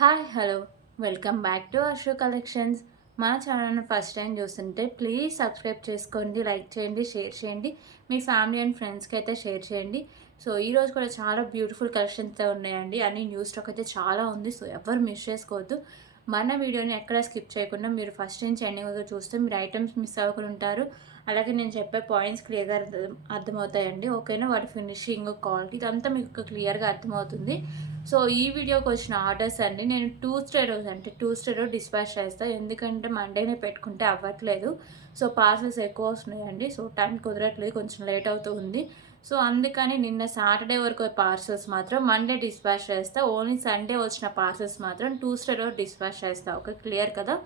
Hi hello welcome back to Ashu collections. మా ఛానల్ని first time చూస్తుంటే ప్లీజ్ సబ్స్క్రైబ్ చేసుకోండి, లైక్ చేయండి, షేర్ చేయండి, మీ ఫ్యామిలీ అండ్ ఫ్రెండ్స్కి అయితే షేర్ చేయండి. సో ఈరోజు కూడా చాలా బ్యూటిఫుల్ కలెక్షన్స్ ఉన్నాయండి. అన్ని న్యూ స్టాక్ అయితే చాలా ఉంది. సో ఎవరు మిస్ చేసుకోవద్దు. మన వీడియోని ఎక్కడ స్కిప్ చేయకుండా మీరు ఫస్ట్ నుంచి ఎండింగ్ వరకు చూస్తే మీరు ఐటమ్స్ మిస్ అవ్వకుండా ఉంటారు. అలాగే నేను చెప్పే పాయింట్స్ క్లియర్గా అర్థమవుతాయండి. ఓకేనా, వాటి ఫినిషింగ్, క్వాలిటీ ఇదంతా మీకు క్లియర్గా అర్థమవుతుంది. సో ఈ వీడియోకి వచ్చిన ఆర్డర్స్ అన్ని నేను ట్యూస్డే రోజు డిస్పాచ్ చేస్తాను. ఎందుకంటే మండేనే పెట్టుకుంటే అవ్వట్లేదు. సో పార్సల్స్ ఎక్కువ వస్తున్నాయండి. సో టైం కుదరట్లేదు, కొంచెం లేట్ అవుతుంది. సో అందుకని నిన్న సాటర్డే వరకు పార్సల్స్ మాత్రం మండే డిస్పాచ్ చేస్తా. ఓన్లీ సండే వచ్చిన పార్సల్స్ మాత్రం ట్యూస్డే రోజు డిస్పాచ్ చేస్తా. ఓకే, క్లియర్ కదా.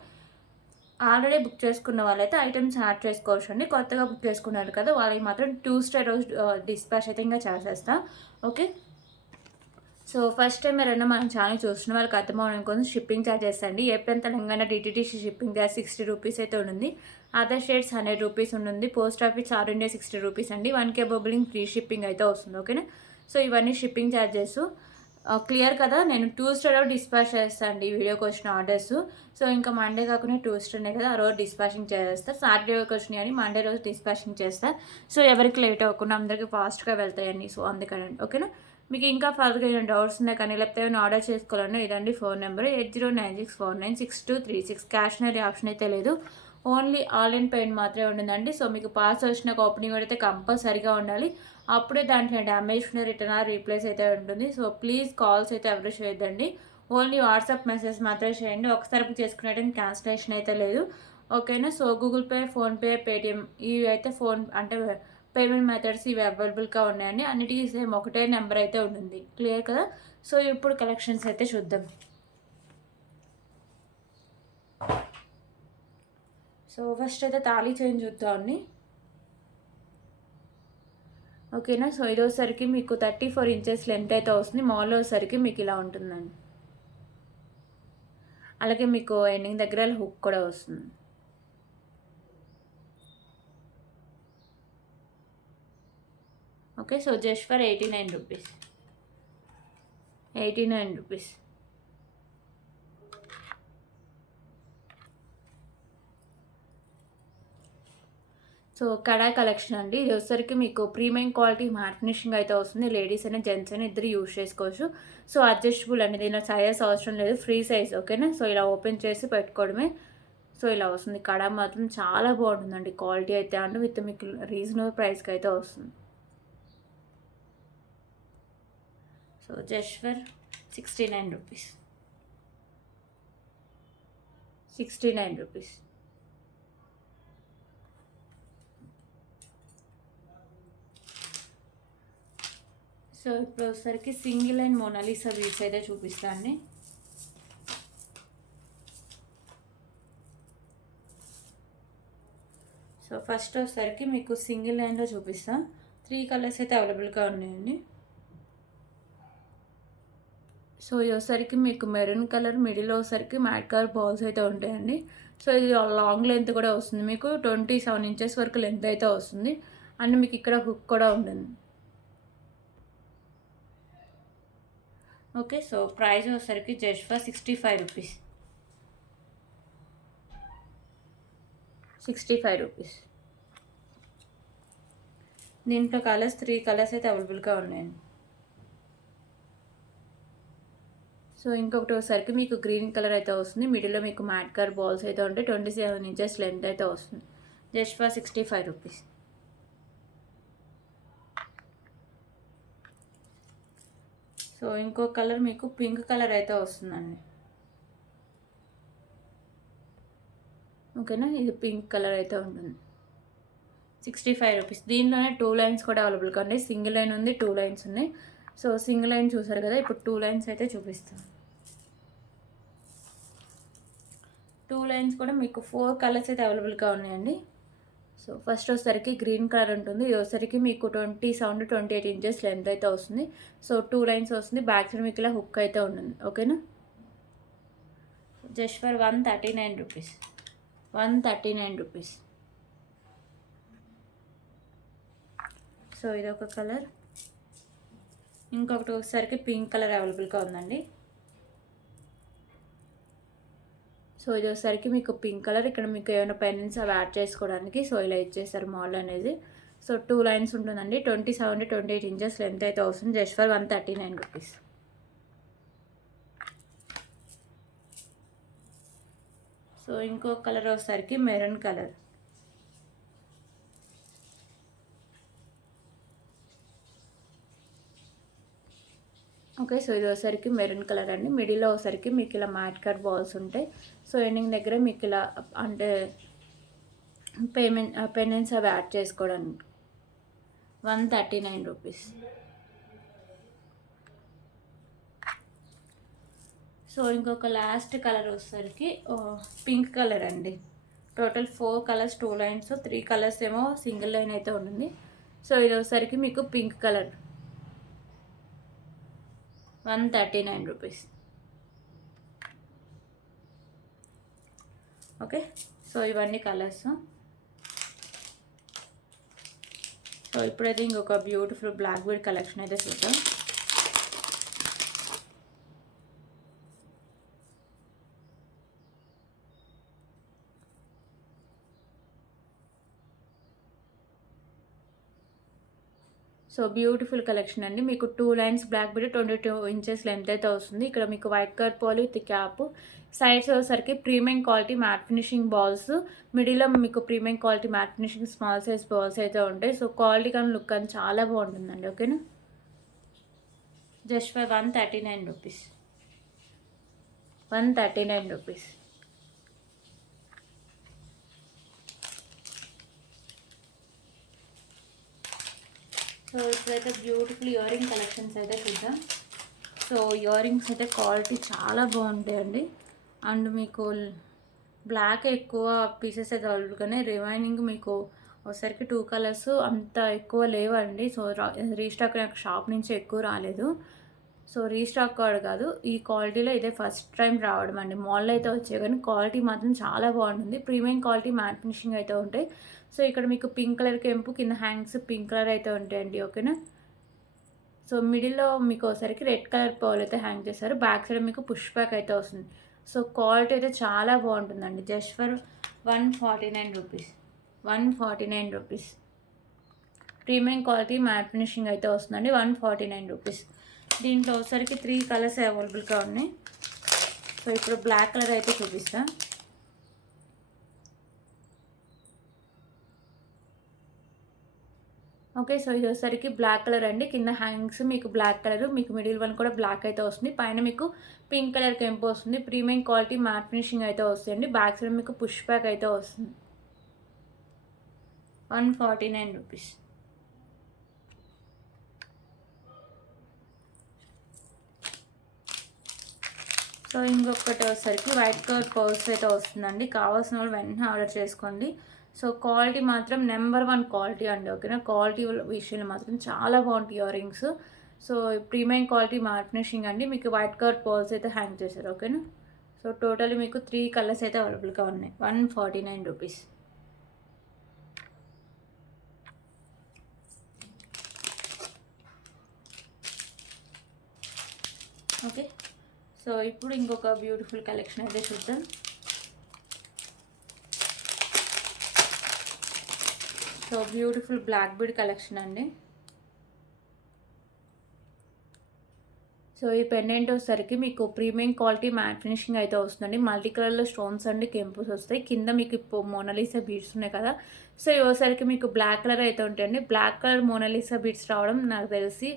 ఆల్రెడీ బుక్ చేసుకున్న వాళ్ళైతే ఐటమ్స్ యాడ్ చేసుకోవచ్చు అండి. కొత్తగా బుక్ చేసుకున్నారు కదా, వాళ్ళకి మాత్రం ట్యూస్డే రోజు డిస్పాచ్ అయితే ఇంకా చేసేస్తా. ఓకే, సో ఫస్ట్ టైం ఎవరైనా మన ఛానల్ చూస్తున్న వాళ్ళకి అర్థమవడం కోసం షిప్పింగ్ ఛార్జెస్ అండి. April Telangana DTDC shipping charge 60 rupees అయితే ఉంటుంది. అదర్ స్టేట్స్ 100 రూపీస్ ఉంటుంది. Post office all India 60 rupees అండి. 1K బబులింగ్ ఫ్రీ షిప్పింగ్ అయితే వస్తుంది. ఓకేనా, సో ఇవన్నీ షిప్పింగ్ ఛార్జెస్. క్లియర్ కదా. నేను ట్యూస్డేలో డిస్పాచ్ చేస్తాను అండి ఈ వీడియోకి వచ్చిన ఆర్డర్స్. సో ఇంకా మండే కాకుండా ట్యూస్డేనే కదా, ఆ రోజు డిస్పాచింగ్ చేస్తాను. సాటర్డే వరకు వచ్చినాయి అని మండే రోజు డిస్పాచింగ్ చేస్తాను. సో ఎవరికి లేట్ అవ్వకుండా అందరికీ ఫాస్ట్గా వెళ్తాయండి. సో అందుకనండి. ఓకేనా, మీకు ఇంకా ఫర్దర్గా ఏమైనా డౌట్స్ ఉన్నాయి కానీ లేకపోతే ఏమైనా ఆర్డర్ చేసుకోవాలన్నా ఇదండి ఫోన్ నెంబర్ 8096496236. క్యాష్ అనేది ఆప్షన్ అయితే లేదు. ఓన్లీ ఆన్లైన్ పేమెంట్ మాత్రమే ఉంటుందండి. సో మీకు పార్సల్ వచ్చిన ఓపెనింగ్ అయితే కంపల్సరీగా ఉండాలి. అప్పుడే దాంట్లో డ్యామేజ్ రిటర్న్ ఆర్ రీప్లేస్ అయితే ఉంటుంది. సో ప్లీజ్ కాల్స్ అయితే ఎవరు చేయొద్దండి. ఓన్లీ వాట్సాప్ మెసేజ్ మాత్రమే చేయండి. ఒకసారి బుక్ చేసుకునే క్యాన్సిలేషన్ అయితే లేదు. ఓకేనా, so Google pay, PhonePe, Paytm ఇవి అయితే అంటే పేమెంట్ మెథడ్స్ ఇవి అవైలబుల్గా ఉన్నాయండి. అన్నిటికీ సేమ్ ఒకటే నెంబర్ అయితే ఉంటుంది. క్లియర్ కదా. సో ఇప్పుడు కలెక్షన్స్ అయితే చూద్దాం. సో ఫస్ట్ అయితే తాళీ చైన్ చూద్దామండి. ఓకేనా, సో ఇదోసరికి మీకు 34 ఇంచెస్ లెంత్ అయితే వస్తుంది. మాల్లో వచ్చేసరికి మీకు ఇలా ఉంటుందండి. అలాగే మీకు ఎండింగ్ దగ్గర హుక్ కూడా వస్తుంది. Okay, so just for 89 rupees. 89 rupees. So kada collection అండి. ఇది వచ్చేసరికి మీకు ప్రీమియం క్వాలిటీ మ్యాట్ ఫినిషింగ్ అయితే వస్తుంది. లేడీస్ అయినా జెంట్స్ అయినా ఇద్దరు యూజ్ చేసుకోవచ్చు. సో అడ్జస్టబుల్ అండి, దీనిలో సైజెస్ అవసరం లేదు, ఫ్రీ సైజ్. ఓకేనా, సో ఇలా ఓపెన్ చేసి పెట్టుకోవడమే. సో ఇలా వస్తుంది. కడా మాత్రం చాలా బాగుంటుందండి. క్వాలిటీ అయితే అండి విత్ మీకు రీజనబుల్ ప్రైస్కి అయితే వస్తుంది. So just for 69 rupees. 69 rupees. So ఇప్పుడు వచ్చేసరికి సింగిల్ అండ్ మోనాలిసా బీడ్స్ అయితే చూపిస్తాను. సో ఫస్ట్ వచ్చేసరికి మీకు సింగిల్ లైన్లో చూపిస్తాను. 3 కలర్స్ అయితే అవైలబుల్గా ఉన్నాయండి. సో ఇది వచ్చేసరికి మీకు మెరూన్ కలర్, మిడిల్లో వచ్చేసరికి మ్యాట్ కలర్ బాల్స్ అయితే ఉంటాయండి. సో ఇది లాంగ్ లెంత్ కూడా వస్తుంది. మీకు 27 ఇంచెస్ వరకు లెంత్ అయితే వస్తుంది. అండ్ మీకు ఇక్కడ హుక్ కూడా ఉంటుంది. ఓకే, సో ప్రైస్ వచ్చేసరికి జస్ట్ ఫర్ 65 రూపీస్. 65 రూపీస్. దీంట్లో కలర్స్ 3 కలర్స్ అయితే అవైలబుల్గా ఉన్నాయండి. సో ఇంకొకటి వచ్చేసరికి మీకు గ్రీన్ కలర్ అయితే వస్తుంది. మిడిల్లో మీకు మ్యాట్ కలర్ బాల్స్ అయితే ఉంటాయి. 27 ఇంచెస్ లెంత్ అయితే వస్తుంది. Just for 65 rupees. సో ఇంకో కలర్ మీకు పింక్ కలర్ అయితే వస్తుందండి. ఓకేనా, ఇది పింక్ కలర్ అయితే ఉంటుంది. 65 రూపీస్. దీనిలోనే 2 లైన్స్ కూడా అవైలబుల్గా ఉన్నాయి. సింగిల్ లైన్ ఉంది, 2 లైన్స్ ఉన్నాయి. సో సింగిల్ లైన్ చూసారు కదా, ఇప్పుడు 2 లైన్స్ అయితే చూపిస్తాను. 2 లైన్స్ కూడా మీకు 4 కలర్స్ అయితే అవైలబుల్గా ఉన్నాయండి. సో ఫస్ట్ వచ్చేసరికి గ్రీన్ కలర్ ఉంటుంది. ఇది వచ్చేసరికి మీకు 28 ఇంచెస్ లెంత్ అయితే వస్తుంది. సో 2 లైన్స్ వస్తుంది. బ్యాక్ సైడ్ మీకు ఇలా హుక్ అయితే ఉంటుంది. ఓకేనా, just for 139 rupees. 139 rupees. So ఇదొక కలర్. ఇంకొకటి వచ్చేసరికి పింక్ కలర్ అవైలబుల్గా ఉందండి. సో ఇది వచ్చేసరికి మీకు పింక్ కలర్, ఇక్కడ మీకు ఏమైనా పెండెంట్స్ అవి యాడ్ చేసుకోవడానికి సో ఇలా ఇచ్చేస్తారు మోడల్ అనేది. సో 2 లైన్స్ ఉంటుందండి. 27-28 ఇంచెస్ లెంత్ అయితే వస్తుంది. Just for 139 rupees. సో ఇంకో కలర్ వచ్చేసరికి మెరూన్ కలర్. ఓకే, సో ఇది వచ్చేసరికి మెరూన్ కలర్ అండి. మిడిల్లో వచ్చేసరికి మీకు ఇలా మ్యాట్ కట్ బాల్స్ ఉంటాయి. సో ఎండింగ్ దగ్గర మీకు ఇలా అంటే పెండెంట్స్ అవి యాడ్ చేసుకోవడానికి 139 రూపీస్. సో ఇంకొక లాస్ట్ కలర్ వచ్చేసరికి పింక్ కలర్ అండి. టోటల్ 4 కలర్స్ 2 లైన్స్, 3 కలర్స్ ఏమో సింగిల్ లైన్ అయితే ఉంటుంది. సో ఇది వచ్చేసరికి మీకు pink colour 139 rupees. Okay, so ఇవన్నీ కలర్స్. సో ఇప్పుడైతే ఇంకొక బ్యూటిఫుల్ బ్లాక్ బీడ్ కలెక్షన్ అయితే చూద్దాం. సో బ్యూటిఫుల్ కలెక్షన్ అండి. మీకు 2 lines black bead 22 inches length అయితే వస్తుంది. ఇక్కడ మీకు వైట్ కలర్ పోలి విత్ క్యాప్, సైడ్స్ వచ్చేసరికి premium quality matte finishing balls, మిడిల్లో మీకు premium quality matte finishing small size balls అయితే ఉంటాయి. సో క్వాలిటీ కానీ లుక్ కానీ చాలా బాగుంటుందండి. ఓకేనా, just for 139 rupees. 139 rupees. So ఇప్పుడైతే బ్యూటిఫుల్ ఇయర్ రింగ్ కలెక్షన్స్ అయితే చూద్దాం. సో ఇయర్ రింగ్స్ అయితే క్వాలిటీ చాలా బాగుంటాయండి. అండ్ మీకు బ్లాక్ ఎక్కువ పీసెస్ అయితే అవైలబుల్, కానీ రిమైనింగ్ మీకు ఒకసారికి 2 కలర్స్ అంత ఎక్కువ లేవండి. సో రీస్టాక్ నాకు షాప్ నుంచి ఎక్కువ రాలేదు. సో రీస్టాక్ కార్డ్ కాదు, ఈ క్వాలిటీలో ఇదే ఫస్ట్ టైం రావడం అండి. మాల్లో అయితే వచ్చాయి కానీ క్వాలిటీ మాత్రం చాలా బాగుంటుంది. ప్రీమియం క్వాలిటీ మ్యాట్ ఫినిషింగ్ అయితే ఉంటాయి. సో ఇక్కడ మీకు పింక్ కలర్ కెంపు, కింద హ్యాంగ్స్ పింక్ కలర్ అయితే ఉంటాయండి. ఓకేనా, సో మిడిల్లో మీకు ఒకసారికి రెడ్ కలర్ పర్ల్ అయితే హ్యాంగ్ చేస్తారు. బ్యాక్ సైడ్ మీకు పుష్ బ్యాక్ అయితే వస్తుంది. సో క్వాలిటీ అయితే చాలా బాగుంటుందండి. Just for 149 rupees. 149 rupees. Premium quality matte finishing అయితే వస్తుందండి. 149 రూపీస్. దీంట్లో ఒకసారికి 3 కలర్స్ అవైలబుల్గా ఉన్నాయి. సో ఇప్పుడు బ్లాక్ కలర్ అయితే చూపిస్తాను. ఓకే, సో ఇది వచ్చేసరికి బ్లాక్ కలర్ అండి. కింద హ్యాంగ్స్ మీకు బ్లాక్ కలర్, మీకు మిడిల్ వన్ కూడా బ్లాక్ అయితే వస్తుంది. పైన మీకు పింక్ కలర్ కెంపు వస్తుంది. ప్రీమియం క్వాలిటీ మ్యాట్ ఫినిషింగ్ అయితే వస్తుంది. బ్యాక్ సైడ్ మీకు పుష్ బ్యాక్ అయితే వస్తుంది. 149 రూపీస్. సో ఇంకొకటి వచ్చేసరికి వైట్ కలర్ పర్ల్స్ అయితే వస్తుందండి. కావాల్సిన వాళ్ళు వెంటనే ఆర్డర్ చేసుకోండి. సో క్వాలిటీ మాత్రం నెంబర్ 1 క్వాలిటీ అండి. ఓకేనా, క్వాలిటీ విషయంలో మాత్రం చాలా బాగుంటాయి ear rings. So premium quality matte finishing అండి. మీకు వైట్ కలర్ పర్ల్స్ అయితే హ్యాంగ్ చేశారు. ఓకేనా, సో టోటల్లీ మీకు 3 కలర్స్ అయితే అవైలబుల్గా ఉన్నాయి. 149 రూపీస్. ఓకే, సో ఇప్పుడు ఇంకొక బ్యూటిఫుల్ కలెక్షన్ అయితే చూద్దాం. So beautiful black bead collection అండి. సో ఈ పెండెంట్ వచ్చేసరికి మీకు ప్రీమియం క్వాలిటీ మ్యాట్ ఫినిషింగ్ అయితే వస్తుందండి. మల్టీ కలర్లో స్టోన్స్ అండి కెంపుస్ వస్తాయి. కింద మీకు ఇప్పుడు మోనాలిసా బీడ్స్ ఉన్నాయి కదా, సో ఇవసరికి మీకు బ్లాక్ కలర్ అయితే ఉంటాయండి. బ్లాక్ కలర్ మోనాలిసా బీడ్స్ రావడం నాకు తెలిసి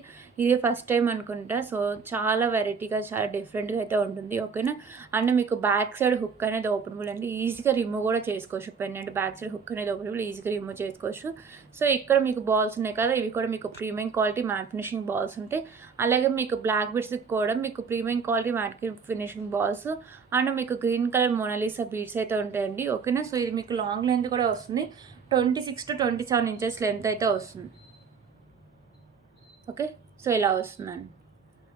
ఇది ఫస్ట్ టైం అనుకుంటా. సో చాలా వెరైటీగా చాలా డిఫరెంట్గా అయితే ఉంటుంది. ఓకేనా, అండ్ మీకు బ్యాక్ సైడ్ హుక్ అనేది ఓపెనబుల్ అండి. ఈజీగా రిమూవ్ కూడా చేసుకోవచ్చు. పెండెంట్ బ్యాక్ సైడ్ హుక్ అనేది ఓపెనబుల్, ఈజీగా రిమూవ్ చేసుకోవచ్చు. సో ఇక్కడ మీకు బాల్స్ ఉన్నాయి కదా, ఇవి కూడా మీకు premium quality matte finishing balls ఉంటాయి. అలాగే మీకు బ్లాక్ బీడ్స్కి కూడా మీకు premium quality matte finishing balls and మీకు గ్రీన్ కలర్ మోనాలిసా బీడ్స్ అయితే ఉంటాయండి. ఓకేనా, సో ఇది మీకు లాంగ్ లెంత్ కూడా వస్తుంది. 26 to 27 ఇంచెస్ లెంత్ అయితే వస్తుంది. ఓకే, సో ఇలా వస్తుందండి.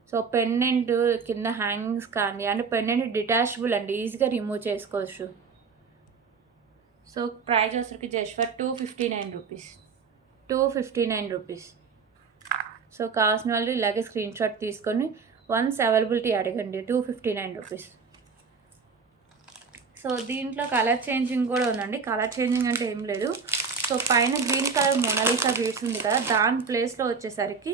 సో పెండెంట్ కింద హ్యాంగింగ్స్ కానీ అండ్ పెండెంట్ డిటాచబుల్ అండి, ఈజీగా రిమూవ్ చేసుకోవచ్చు. సో ప్రైస్ వచ్చరికి just for 259 rupees. 259 rupees. So కావాల్సిన వాళ్ళు ఇలాగే స్క్రీన్ షాట్ తీసుకొని వన్స్ అవైలబిలిటీ అడగండి. 259 రూపీస్. సో దీంట్లో కలర్ చేంజింగ్ కూడా ఉందండి. కలర్ చేంజింగ్ అంటే ఏం లేదు. సో పైన గ్రీన్ కలర్ మోనాలిసా బీడ్స్ ఉంది కదా, దాని ప్లేస్లో వచ్చేసరికి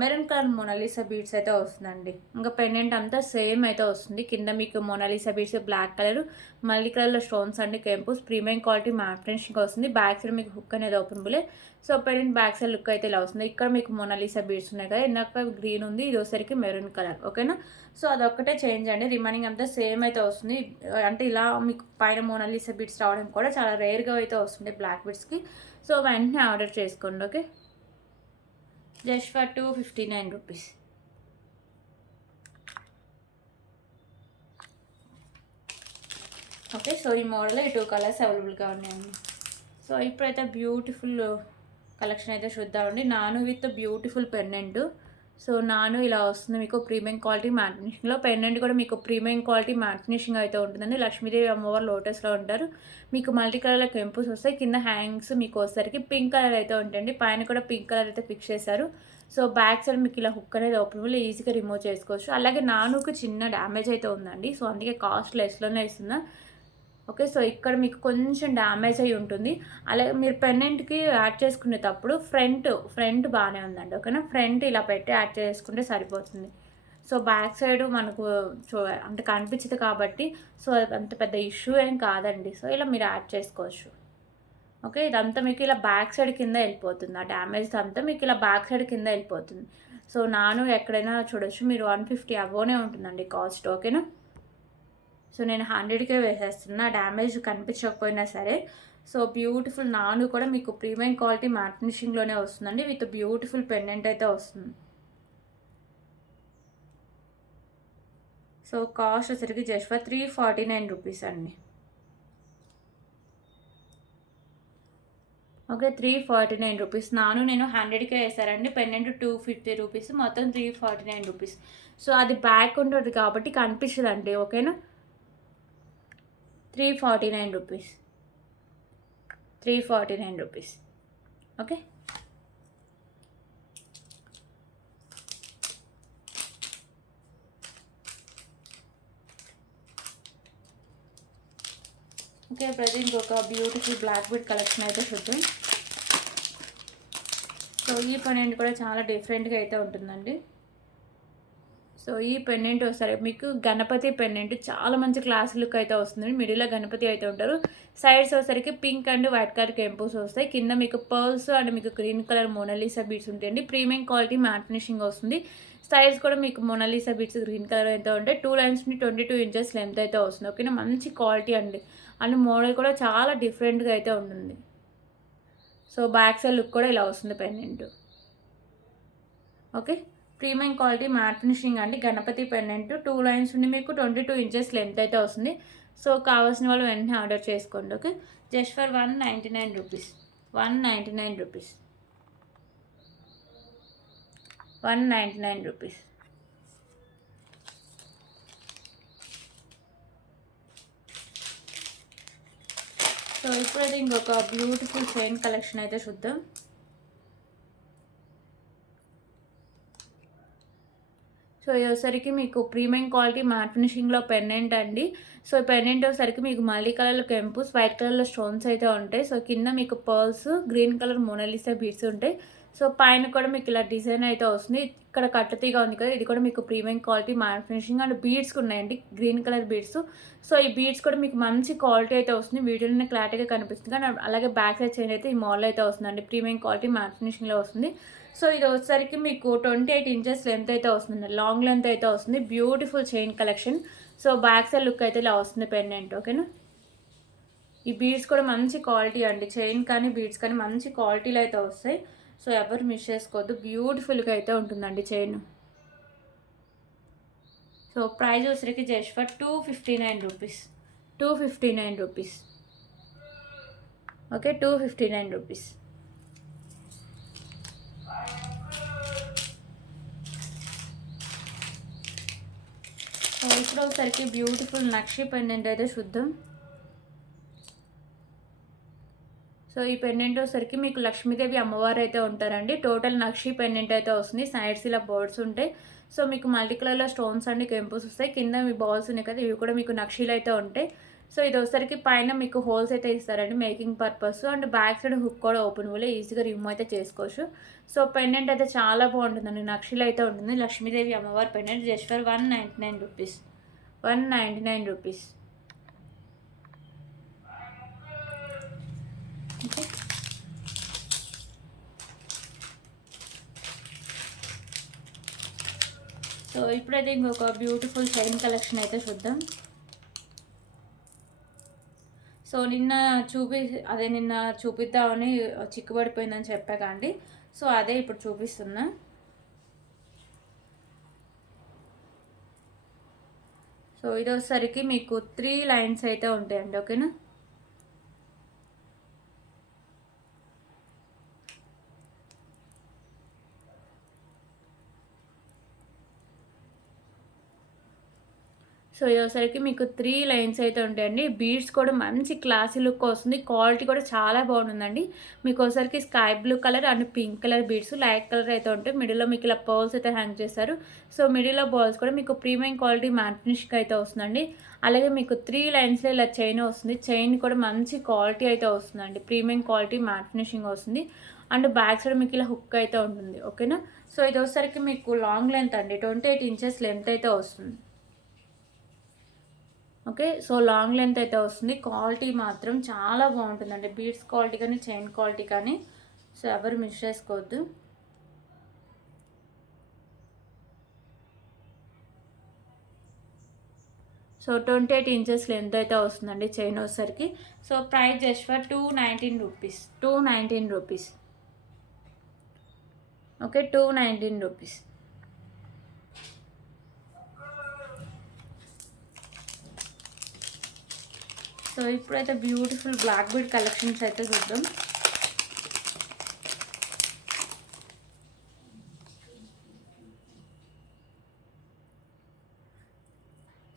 మెరూన్ కలర్ మోనాలిసా బీడ్స్ అయితే వస్తుందండి. ఇంకా పెండెంట్ అంతా సేమ్ అయితే వస్తుంది. కింద మీకు Monalisa beads black colour, multi కలర్లో స్టోన్స్ అండి, కెంపుస్ ప్రీమియం క్వాలిటీ మ్యాట్ ఫినిషింగ్ వస్తుంది. బ్యాక్ సైడ్ మీకు హుక్ అనేది ఓపెనబులే. So pendant back side look అయితే ఇలా వస్తుంది. ఇక్కడ మీకు మోనాలిసా బీడ్స్ ఉన్నాయి కదా, ఇందాక గ్రీన్ ఉంది, ఇది వచ్చేసరికి మెరూన్ కలర్. ఓకేనా. సో అదొక్కటే చేంజ్ అండి, రిమైనింగ్ అంతా సేమ్ అయితే వస్తుంది. అంటే ఇలా మీకు పైన మోనాలిసా బీడ్స్ రావడం కూడా చాలా రేర్గా అయితే వస్తుంది బ్లాక్ బీడ్స్కి. సో వెంటనే ఆర్డర్ చేసుకోండి. Okay, just for 259 rupees. Okay, so ఈ మోడల్ ఈ 2 కలర్స్ అవైలబుల్గా ఉన్నాయండి. సో ఇప్పుడైతే బ్యూటిఫుల్ కలెక్షన్ అయితే చూద్దామండి. నాను విత్ బ్యూటిఫుల్ పెండెంట్. సో నాను ఇలా వస్తుంది మీకు ప్రీమియం క్వాలిటీ మ్యాట్ ఫినిషింగ్లో. పెండెంట్ కూడా మీకు ప్రీమియం క్వాలిటీ మ్యాట్ ఫినిషింగ్ అయితే ఉంటుందండి. లక్ష్మీదేవి అమ్మవారు లోటస్లో ఉంటారు. మీకు మల్టీ కలర్లో కెంపుస్ వస్తాయి. కింద హ్యాంగ్స్ మీకు వచ్చేసరికి పింక్ కలర్ అయితే ఉంటుంది. పైన కూడా పింక్ కలర్ అయితే ఫిక్స్ చేశారు. సో బ్యాక్ సైడ్ మీకు ఇలా హుక్ అనేది ఓపెన్ ఈజీగా రిమూవ్ చేసుకోవచ్చు. అలాగే నానుకు చిన్న డ్యామేజ్ అయితే ఉందండి. సో అందుకే కాస్ట్ లెస్లోనే ఇస్తున్నా. ఓకే, సో ఇక్కడ మీకు కొంచెం డ్యామేజ్ అయి ఉంటుంది. అలాగే మీరు పెండెంట్కి యాడ్ చేసుకునేటప్పుడు ఫ్రంట్ బాగానే ఉందండి. ఓకేనా, ఫ్రంట్ ఇలా పెట్టి యాడ్ చేసుకుంటే సరిపోతుంది. సో బ్యాక్ సైడ్ మనకు అంటే కనిపించదు కాబట్టి సో అంత పెద్ద ఇష్యూ ఏం కాదండి. సో ఇలా మీరు యాడ్ చేసుకోవచ్చు. ఓకే, ఇదంతా మీకు ఇలా బ్యాక్ సైడ్ కింద వెళ్ళిపోతుంది. ఆ డ్యామేజ్ అంతా మీకు ఇలా బ్యాక్ సైడ్ కింద వెళ్ళిపోతుంది. సో నాను ఎక్కడైనా చూడొచ్చు, మీరు 150 అబోనే ఉంటుందండి కాస్ట్. ఓకేనా. సో నేను 100కే వేసేస్తున్నా, డ్యామేజ్ కనిపించకపోయినా సరే. సో బ్యూటిఫుల్ నాను కూడా మీకు ప్రీమియం క్వాలిటీ మ్యాట్ ఫినిషింగ్లోనే వస్తుందండి, విత్ బ్యూటిఫుల్ పెండెంట్ అయితే వస్తుంది. సో కాస్ట్ వచ్చరికి జస్ట్ ఫర్ 349 రూపీస్ అండి. Okay, 349 rupees. నాను నేను 100కే వేసారండి. పెండెంట్ 250 రూపీస్, మొత్తం 349 రూపీస్. సో అది బ్యాక్ ఉంటుంది కాబట్టి కనిపిస్తుందండి. ఓకేనా, 349 రూపీస్, 349 రూపీస్. Okay, okay. ప్రతి ఇంకొక బ్యూటిఫుల్ బ్లాక్ బీడ్ కలెక్షన్ అయితే చూద్దాం. సో ఈ పెండెంట్ కూడా చాలా డిఫరెంట్గా అయితే ఉంటుందండి. సో ఈ పెండెంట్ వస్తారు మీకు గణపతి పెండెంట్, చాలా మంచి క్లాస్ లుక్ అయితే వస్తుంది. మిడిల్లో గణపతి అయితే ఉంటారు. సైడ్స్ వచ్చేసరికి పింక్ అండ్ వైట్ కలర్ కెంపుస్ వస్తాయి. కింద మీకు పర్ల్స్ అండ్ మీకు గ్రీన్ కలర్ మోనాలిసా బీడ్స్ ఉంటాయండి. ప్రీమియం క్వాలిటీ మ్యాట్ ఫినిషింగ్ వస్తుంది. సైడ్స్ కూడా మీకు మోనాలిసా బీడ్స్ గ్రీన్ కలర్ అయితే ఉంటాయి. 2 లైన్స్ నుండి 22 ఇంచెస్ లెంత్ అయితే వస్తుంది. ఓకేనా, మంచి క్వాలిటీ అండి. అండ్ మోడల్ కూడా చాలా డిఫరెంట్గా అయితే ఉంటుంది. సో బ్యాక్ సైడ్ లుక్ కూడా ఇలా వస్తుంది pendant. Okay, premium quality matte finishing అండి, గణపతి పెండెంట్. 2 లైన్స్ నుండి మీకు 22 ఇంచెస్ లెంత్ అయితే వస్తుంది. సో కావాల్సిన వాళ్ళు వెంటనే ఆర్డర్ చేసుకోండి. Okay, just for 199 rupees, 199 rupees, 199 rupees. So ఇప్పుడైతే ఇంకొక బ్యూటిఫుల్ చైన్ కలెక్షన్ అయితే చూద్దాం. సో వచ్చేసరికి మీకు ప్రీమియం క్వాలిటీ మ్యాట్ ఫినిషింగ్లో పెండెంట్ అండి. సో పెండెంట్ వచ్చేసరికి మీకు మల్టీ కలర్లో కెంపుస్, వైట్ కలర్లో స్టోన్స్ అయితే ఉంటాయి. సో కింద మీకు pearls, green colour Mona Lisa beads ఉంటాయి. సో పైన కూడా మీకు ఇలా డిజైన్ అయితే వస్తుంది. ఇక్కడ కట్టుతీగా ఉంది కదా, ఇది కూడా మీకు premium quality matte finishing and beads ఉన్నాయండి, గ్రీన్ కలర్ బీడ్స్. సో ఈ బీడ్స్ కూడా మీకు మంచి క్వాలిటీ అయితే వస్తుంది. వీడియోలోనే క్లారిటీగా కనిపిస్తుంది కానీ అలాగే బ్యాక్ సైడ్ చైన్ అయితే ఈ మోడల్ అయితే వస్తుందండి, ప్రీమియం క్వాలిటీ మ్యాట్ ఫినిషింగ్లో వస్తుంది. సో ఇది వచ్చేసరికి మీకు 28 ఇంచెస్ లెంత్ అయితే వస్తుంది, లాంగ్ లెంత్ అయితే వస్తుంది. Beautiful chain collection. So back side look అయితే ఇలా వస్తుంది పెండెంట్. ఓకేనా, ఈ బీడ్స్ కూడా మంచి క్వాలిటీ అండి, చైన్ కానీ బీడ్స్ కానీ మంచి క్వాలిటీలో అయితే వస్తాయి. సో ఎవరు మిస్ చేసుకోవద్దు, బ్యూటిఫుల్గా అయితే ఉంటుందండి చైన్. సో ప్రైస్ వచ్చరికి just for 259 rupees, 259 rupees. Okay, 259 rupees. So ఇప్పుడు ఒకసారికి బ్యూటిఫుల్ నక్షి పెండెంట్ అయితే చూద్దాం. సో ఈ పెండెంట్ వచ్చేసరికి మీకు లక్ష్మీదేవి అమ్మవారు అయితే ఉంటారండి. టోటల్ నక్షి పెండెంట్ అయితే వస్తుంది. సైడ్స్ ఇలా బర్డ్స్ ఉంటాయి. సో మీకు మల్టీ కలర్లో స్టోన్స్ అండి కెంపుస్ వస్తాయి. కింద మీ బాల్స్ ఉన్నాయి కదా, ఇవి కూడా మీకు నక్షీలు అయితే ఉంటాయి. సో ఇది వచ్చేసరికి పైన మీకు హోల్స్ అయితే ఇస్తారండి making purpose. And back side hook కూడా ఓపెన్ వల్ల ఈజీగా రిమూవ్ అయితే చేసుకోవచ్చు. సో పెండెంట్ అయితే చాలా బాగుంటుందండి. నక్షిలో అయితే ఉంటుంది. లక్ష్మీదేవి అమ్మవారి pendant just for 199 rupees. 199 rupees. Okay. So ఇప్పుడైతే ఇంకొక బ్యూటిఫుల్ చైన్ కలెక్షన్ అయితే చూద్దాం. సో నిన్న చూపిద్దామని చిక్కుబడిపోయిందని చెప్పాక అండి. సో అదే ఇప్పుడు చూపిస్తున్నా. సో ఇది వచ్చేసరికి మీకు 3 లైన్స్ అయితే ఉంటాయండి. ఓకేనా. సో ఇదోసరికి మీకు 3 లైన్స్ అయితే ఉంటాయండి. బీడ్స్ కూడా మంచి క్లాసీ లుక్ వస్తుంది. క్వాలిటీ కూడా చాలా బాగుంటుందండి. మీకు ఒకసారికి sky blue colour and pink colour beads light colour అయితే ఉంటాయి. మిడిల్లో మీకు ఇలా పర్ల్స్ అయితే హ్యాంగ్ చేస్తారు. సో మిడిల్లో బాల్స్ కూడా మీకు ప్రీమియం క్వాలిటీ మ్యాట్ ఫినిష్కి అయితే వస్తుందండి. అలాగే మీకు 3 లైన్స్లో ఇలా చైన్ వస్తుంది. చైన్ కూడా మంచి క్వాలిటీ అయితే వస్తుందండి. ప్రీమియం క్వాలిటీ మ్యాట్ ఫినిషింగ్ వస్తుంది. అండ్ బ్యాక్ సైడ్ మీకు ఇలా హుక్ అయితే ఉంటుంది. ఓకేనా. సో ఇది వచ్చేసరికి మీకు లాంగ్ లెంత్ అండి. 28 ఇంచెస్ లెంత్ అయితే వస్తుంది. ఓకే. సో లాంగ్ లెంత్ అయితే వస్తుంది. క్వాలిటీ మాత్రం చాలా బాగుంటుందండి. బీడ్స్ క్వాలిటీ కానీ చైన్ క్వాలిటీ కానీ సో ఎవరు మిస్ చేసుకోవద్దు. సో 28 ఇంచెస్ లెంత్ అయితే వస్తుందండి చైన్ వచ్చేసరికి. So price just for 219 rupees. 219 rupees. Okay. 219 rupees. So ఇప్పుడైతే బ్యూటిఫుల్ బ్లాక్ బీడ్ కలెక్షన్స్ అయితే చూద్దాం.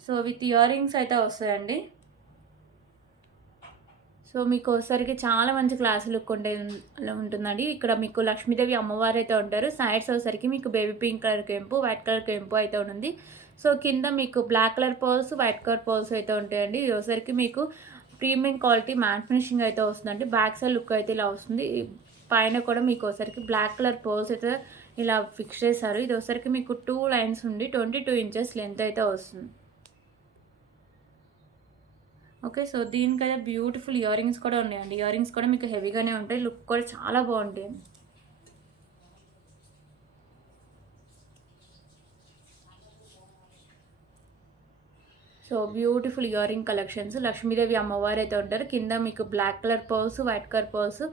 సో విత్ ఇయర్ రింగ్స్ అయితే వస్తాయండి. సో మీకు ఒకసారికి చాలా మంచి క్లాస్ లుక్ ఉంటుందండి. ఇక్కడ మీకు లక్ష్మీదేవి అమ్మవారు అయితే ఉంటారు. సైడ్స్ వచ్చేసరికి మీకు బేబీ పింక్ కలర్ కెంపు, వైట్ కలర్ కెంపు అయితే ఉంటుంది. సో కింద మీకు black colour pearls, white colour pearls అయితే ఉంటాయండి. ఇది వచ్చేసరికి మీకు ప్రీమియం క్వాలిటీ మ్యాట్ ఫినిషింగ్ అయితే వస్తుందండి. బ్యాక్ సైడ్ లుక్ అయితే ఇలా వస్తుంది. పైన కూడా మీకు ఒకసారికి బ్లాక్ కలర్ పర్ల్స్ అయితే ఇలా ఫిక్స్ చేశారు. ఇది ఒకసారికి మీకు 2 లైన్స్ ఉండి 22 ఇంచెస్ లెంత్ అయితే వస్తుంది. ఓకే. సో దీనికైతే బ్యూటిఫుల్ ఇయర్ రింగ్స్ కూడా ఉన్నాయండి. ఇయర్ రింగ్స్ కూడా మీకు హెవీగానే ఉంటాయి. లుక్ కూడా చాలా బాగుంటాయి. So beautiful ear ring collections. Lakshmidevi అమ్మవారు అయితే ఉంటారు. కింద మీకు black colour pearls, white colour pearls,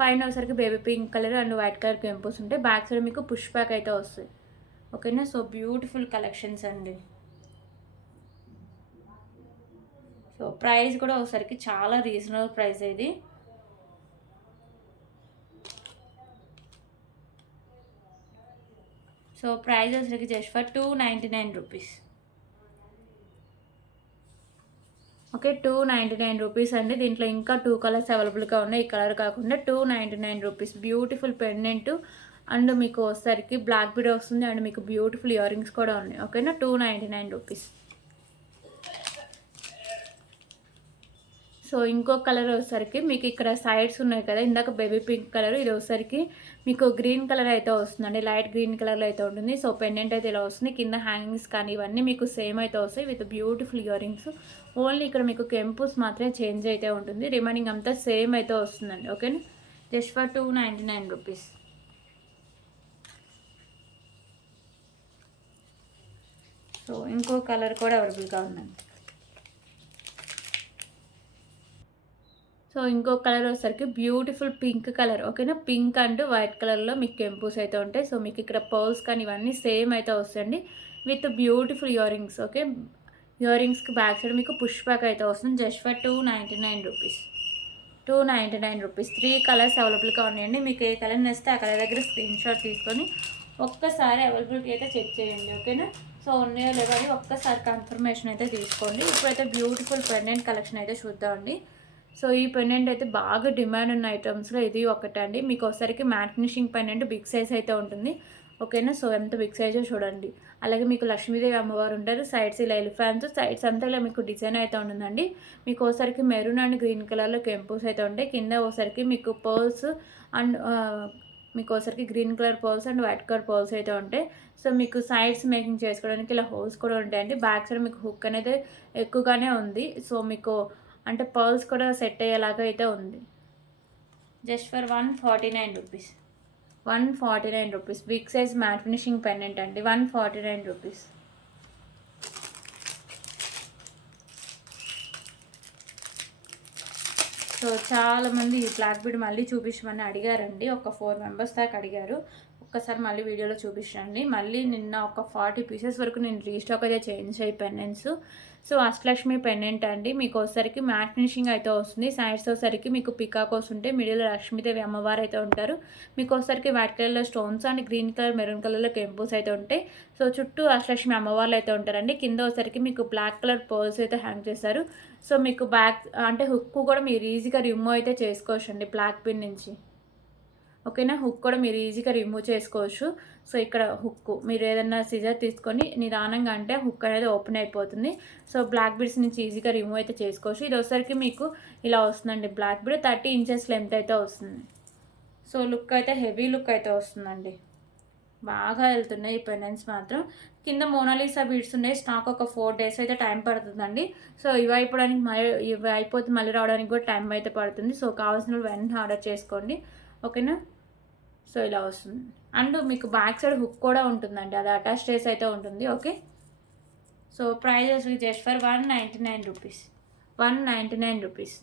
పైన వచ్చేసరికి baby pink colour and white colour కెంపుస్ ఉంటాయి. బ్యాక్ సైడ్ మీకు పుష్ బ్యాక్ అయితే వస్తుంది. ఓకేనా. సో బ్యూటిఫుల్ కలెక్షన్స్ అండి. సో ప్రైస్ కూడా ఒకసారికి చాలా రీజనబుల్ ప్రైస్ ఇది. సో ప్రైస్ వచ్చేసరికి just for 299 rupees. Okay. 299 rupees అండి. దీంట్లో ఇంకా 2 కలర్స్ అవైలబుల్గా ఉన్నాయి. ఈ కలర్ కాకుండా 299 రూపీస్. బ్యూటిఫుల్ పెండెంట్ అండ్ మీకు వచ్చేసరికి బ్లాక్ బీడ్ వస్తుంది అండ్ మీకు బ్యూటిఫుల్ ఇయర్ రింగ్స్ కూడా ఉన్నాయి. ఓకేనా. 299 రూపీస్. సో ఇంకో కలర్ వచ్చేసరికి మీకు ఇక్కడ సైడ్స్ ఉన్నాయి కదా, ఇందాక బేబీ పింక్ కలర్, ఇది వచ్చేసరికి మీకు గ్రీన్ కలర్ అయితే వస్తుందండి. లైట్ గ్రీన్ కలర్లో అయితే ఉంటుంది. సో పెండెంట్ అయితే ఇలా వస్తుంది. కింద హ్యాంగింగ్స్ కానీ ఇవన్నీ మీకు సేమ్ అయితే వస్తాయి with beautiful ear rings. Only ఇక్కడ మీకు కెంపుస్ మాత్రమే చేంజ్ అయితే ఉంటుంది. రిమైనింగ్ అంతా సేమ్ అయితే వస్తుందండి. ఓకేనా. Just for 299 rupees. సో ఇంకో కలర్ కూడా అవైలబుల్గా ఉందండి. సో ఇంకో కలర్ వచ్చేసరికి బ్యూటిఫుల్ పింక్ కలర్. ఓకేనా. పింక్ అండ్ వైట్ కలర్లో మీకు కెంపుస్ అయితే ఉంటాయి. సో మీకు ఇక్కడ పర్ల్స్ కానీ ఇవన్నీ సేమ్ అయితే వస్తాయండి with beautiful ear rings. Okay. Ear రింగ్స్కి బ్యాక్ సైడ్ మీకు పుష్ బ్యాక్ అయితే వస్తుంది. Just for 299 rupees. 299 rupees. 3 colours అవైలబుల్గా ఉన్నాయండి. మీకు ఏ కలర్ నచ్చితే ఆ కలర్ దగ్గర స్క్రీన్ షాట్ తీసుకొని ఒక్కసారి అవైలబిలిటీ అయితే చెక్ చేయండి. ఓకేనా. సో ఉన్నాయో లేవో అని ఒక్కసారి కన్ఫర్మేషన్ అయితే తీసుకోండి. ఇప్పుడైతే బ్యూటిఫుల్ పెండెంట్ కలెక్షన్ అయితే చూద్దామండి. సో ఈ పెండెంట్ అయితే బాగా డిమాండ్ ఉన్న ఐటమ్స్లో ఇది ఒకటండి. మీకు ఒకసారికి matte finishing pendant big size అయితే ఉంటుంది. ఓకేనా. సో ఎంత బిగ్ సైజో చూడండి. అలాగే మీకు లక్ష్మీదేవి అమ్మవారు ఉంటారు. సైడ్స్ ఇలా ఎలిఫాంట్స్, సైడ్స్ అంతా ఇలా మీకు డిజైన్ అయితే ఉంటుందండి. మీకు ఓసరికి మెరూన్ అండ్ గ్రీన్ కలర్లో కెంపుస్ అయితే ఉంటాయి. కింద ఓసరికి మీకు పర్ల్స్ అండ్ మీకు ఓసరికి green colour pearls and white colour pearls అయితే ఉంటాయి. సో మీకు సైడ్స్ మేకింగ్ చేసుకోవడానికి ఇలా హోల్స్ కూడా ఉంటాయండి. బ్యాక్ సైడ్ మీకు హుక్ అనేది ఎక్కువగానే ఉంది. సో మీకు అంటే పర్ల్స్ కూడా సెట్ అయ్యేలాగా అయితే ఉంది. Just for 149 rupees. 149 rupees. Big size matte finishing pendant అండి. 149 రూపీస్. సో చాలామంది ఈ బ్లాక్ బీడ్ మళ్ళీ చూపించమని అడిగారండి. ఒక 4 మెంబర్స్ దాకా అడిగారు. ఒక్కసారి మళ్ళీ వీడియోలో చూపించండి. మళ్ళీ నిన్న ఒక 40 పీసెస్ వరకు నేను రీస్టాక్ అయితే చేయించాయి పెండెంట్స్. సో అష్టలక్ష్మి పెండెంట్ అండి. మీకు వచ్చేసరికి మ్యాట్ ఫినిషింగ్ అయితే వస్తుంది. సైడ్స్ వచ్చేసరికి మీకు పికాకోస్ ఉంటాయి. మిడిల్ లక్ష్మీదేవి అమ్మవారు అయితే ఉంటారు. మీకు వచ్చేసరికి వైట్ కలర్లో stones and green colour maroon కలర్లో కెంపుస్ అయితే ఉంటాయి. సో చుట్టూ అష్టలక్ష్మి అమ్మవార్లు అయితే ఉంటారండి. కింద వచ్చేసరికి మీకు బ్లాక్ కలర్ పర్ల్స్ అయితే హ్యాంగ్ చేస్తారు. సో మీకు బ్యాక్ అంటే హుక్ కూడా మీరు ఈజీగా రిమూవ్ అయితే చేసుకోవచ్చు అండి బ్లాక్ పిన్ నుంచి. ఓకేనా. హుక్ కూడా మీరు ఈజీగా రిమూవ్ చేసుకోవచ్చు. సో ఇక్కడ హుక్ మీరు ఏదైనా సిజర్ తీసుకొని నిదానంగా అంటే హుక్ అనేది ఓపెన్ అయిపోతుంది. సో బ్లాక్ బీడ్స్ నుంచి ఈజీగా రిమూవ్ అయితే చేసుకోవచ్చు. ఇది వచ్చేసరికి మీకు ఇలా వస్తుందండి. బ్లాక్ బీడ్ 30 ఇంచెస్ లెంత్ అయితే వస్తుంది. సో లుక్ అయితే హెవీ లుక్ అయితే వస్తుందండి. బాగా వెళ్తున్నాయి ఈ పెండెంట్స్ మాత్రం. కింద మోనాలిసా బీడ్స్ ఉన్నాయి. స్టాక్ ఒక 4 days అయితే టైం పడుతుందండి. సో ఇవి అయిపోవడానికి ఇవి అయిపోతే మళ్ళీ రావడానికి కూడా టైం అయితే పడుతుంది. సో కావాల్సిన వెంటనే ఆర్డర్ చేసుకోండి. ఓకేనా. సో ఇలా వస్తుంది. అండ్ మీకు బ్యాక్ సైడ్ హుక్ కూడా ఉంటుందండి. అది అటాచ్ చేసి అయితే ఉంటుంది. Okay. So prices just for 199 rupees. 199 rupees.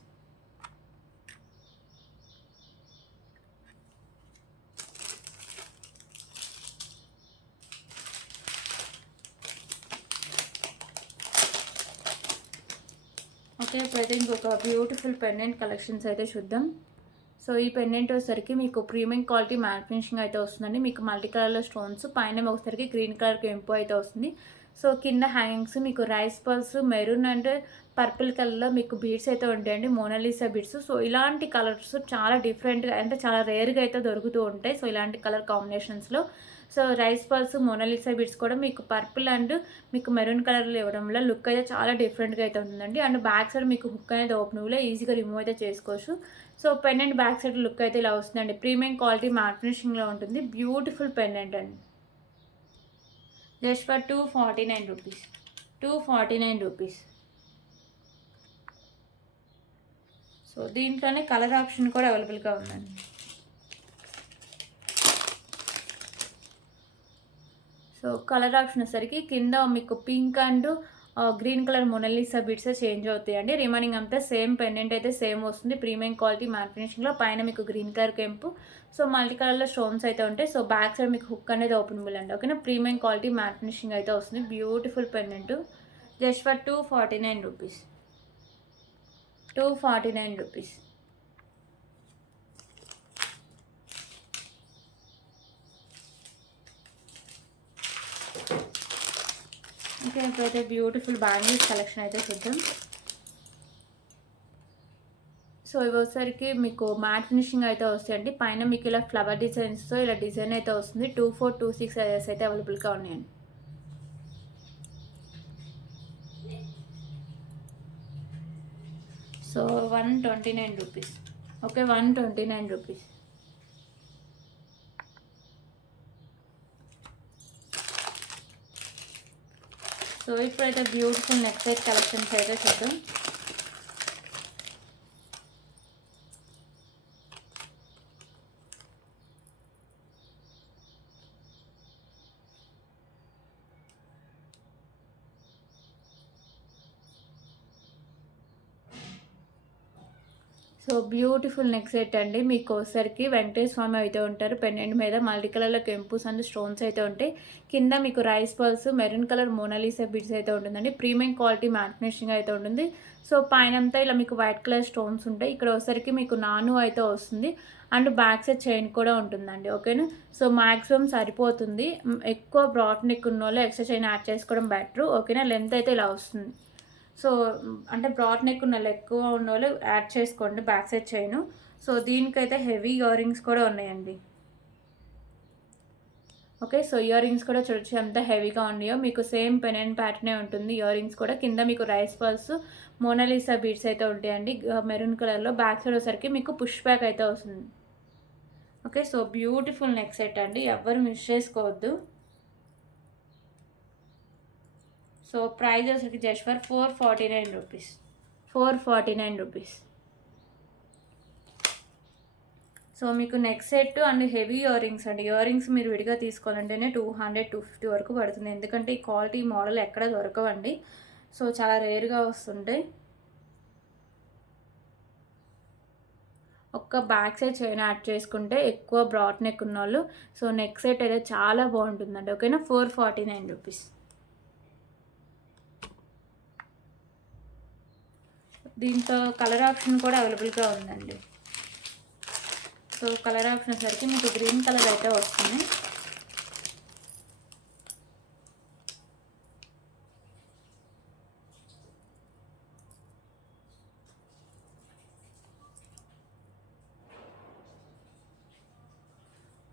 Okay. ఇప్పుడైతే ఇంకొక బ్యూటిఫుల్ పెండెంట్ కలెక్షన్స్ అయితే చూద్దాం. సో ఈ పెండెంట్ వచ్చేసరికి మీకు ప్రీమియం క్వాలిటీ మ్యాట్ ఫినిషింగ్ అయితే వస్తుందండి. మీకు మల్టీ కలర్లో స్టోన్స్, పైన ఒకసారికి గ్రీన్ కలర్ కెంపు అయితే వస్తుంది. సో కింద హ్యాంగింగ్స్ మీకు rice pearls, maroon and purple కలర్లో మీకు బీడ్స్ అయితే ఉంటాయండి. Mona Lisa beads. సో ఇలాంటి కలర్స్ చాలా డిఫరెంట్గా అంటే చాలా రేర్గా అయితే దొరుకుతూ ఉంటాయి. సో ఇలాంటి కలర్ కాంబినేషన్స్లో. So rice pearls, Monalisa beads కూడా మీకు పర్పుల్ అండ్ మీకు మెరూన్ కలర్లో ఇవ్వడం వల్ల లుక్ అయితే చాలా డిఫరెంట్గా అయితే ఉంటుందండి. అండ్ బ్యాక్ సైడ్ మీకు హుక్ అనేది ఓపెన్లో ఈజీగా రిమూవ్ అయితే చేసుకోవచ్చు. So pendant back side look అయితే ఇలా వస్తుందండి. ప్రీమియం క్వాలిటీ మ్యాట్ ఫినిషింగ్లో ఉంటుంది. బ్యూటిఫుల్ పెండెంట్ అండి. Just for 249 rupees. 249 rupees. So దీంట్లోనే కలర్ ఆప్షన్ కూడా అవైలబుల్గా ఉందండి. సో కలర్ ఆప్షన్ వచ్చేసరికి కింద మీకు pink and green colour Mona Lisa beads change అవుతాయండి. రిమైనింగ్ అంతా సేమ్ పెండెంట్ అయితే సేమ్ వస్తుంది. ప్రీమియం క్వాలిటీ మ్యాట్ ఫినిషింగ్లో పైన మీకు గ్రీన్ కలర్ కెంపు, సో మల్టీ కలర్లో స్టోన్స్ అయితే ఉంటాయి. సో బ్యాక్ సైడ్ మీకు హుక్ అనేది ఓపెనబుల్ అండి. ఓకేనా. ప్రీమియం క్వాలిటీ మ్యాట్ ఫినిషింగ్ అయితే వస్తుంది. Beautiful pendant. Just for 249 rupees. 249 rupees. Okay. ఇప్పుడైతే బ్యూటిఫుల్ బ్యాంగిల్స్ కలెక్షన్ అయితే చూద్దాం. సో ఇవి వచ్చేసరికి మీకు మ్యాట్ ఫినిషింగ్ అయితే వస్తాయండి. పైన మీకు ఇలా ఫ్లవర్ డిజైన్స్తో ఇలా డిజైన్ అయితే వస్తుంది. 24, 26 సైజెస్ అయితే అవైలబుల్గా ఉన్నాయండి. So 129 rupees. Okay. 129 rupees. So ఇప్పుడైతే బ్యూటిఫుల్ నెక్ సెట్ కలెక్షన్స్ అయితే చూద్దాం. సో బ్యూటిఫుల్ నెక్ సెట్ అండి. మీకు వచ్చేసరికి వెంకటేశ్వర స్వామి అయితే ఉంటారు. పెండెంట్ మీద మల్టీ కలర్లో కెంపుస్ అండ్ స్టోన్స్ అయితే ఉంటాయి. కింద మీకు rice pearls, maroon colour Mona Lisa beads అయితే ఉంటుందండి. ప్రీమియం క్వాలిటీ మ్యాట్ ఫినిషింగ్ అయితే ఉంటుంది. సో పైన అంతా ఇలా మీకు వైట్ కలర్ స్టోన్స్ ఉంటాయి. ఇక్కడ వచ్చేసరికి మీకు నాను అయితే వస్తుంది. అండ్ బ్యాక్ సైడ్ చైన్ కూడా ఉంటుందండి. ఓకేనా. సో మ్యాక్సిమం సరిపోతుంది. ఎక్కువ బ్రాడ్ నెక్ ఉన్న వాళ్ళు ఎక్స్ట్రా చైన్ యాడ్ చేసుకోవడం బెటర్. ఓకేనా. లెంత్ అయితే ఇలా వస్తుంది. సో అంటే బ్రాడ్ నెక్ ఉన్న వాళ్ళు ఎక్కువ ఉన్న వాళ్ళు యాడ్ చేసుకోండి బ్యాక్ సైడ్ చైన్. సో దీనికైతే హెవీ ఇయర్ రింగ్స్ కూడా ఉన్నాయండి. ఓకే. సో ఇయర్ రింగ్స్ కూడా చూడొచ్చు ఎంత హెవీగా ఉన్నాయో. మీకు సేమ్ పెండెంట్ ప్యాటర్నే ఉంటుంది ఇయర్ రింగ్స్ కూడా. కింద మీకు రైస్ పర్ల్స్, మోనాలిసా బీడ్స్ అయితే ఉంటాయండి మెరూన్ కలర్‌లో. బ్యాక్ సైడ్ వచ్చేసరికి మీకు పుష్ బ్యాక్ అయితే వస్తుంది. Okay. So beautiful neck set అండి. ఎవ్వరు మిస్ చేసుకోవద్దు. సో ప్రైస్ వచ్చేసరికి just for 449 rupees. 449 rupees. So మీకు neck set and heavy ear rings అండి. ఇయర్ రింగ్స్ మీరు విడిగా తీసుకోవాలంటేనే 200, 250 వరకు పడుతుంది. ఎందుకంటే ఈ క్వాలిటీ మోడల్ ఎక్కడ దొరకవండి. సో చాలా రేర్గా వస్తుంటాయి. ఒక్క బ్యాక్ సైడ్ చైన్ యాడ్ చేసుకుంటే ఎక్కువ బ్రాడ్ నెక్ ఉన్నోళ్ళు సో నెక్ సెట్ అయితే చాలా బాగుంటుందండి. ఓకేనా. 449 రూపీస్. దీంతో కలర్ ఆప్షన్ కూడా అవైలబుల్గా ఉందండి. సో కలర్ ఆప్షన్ వచ్చేసరికి మీకు గ్రీన్ కలర్ అయితే వస్తుంది.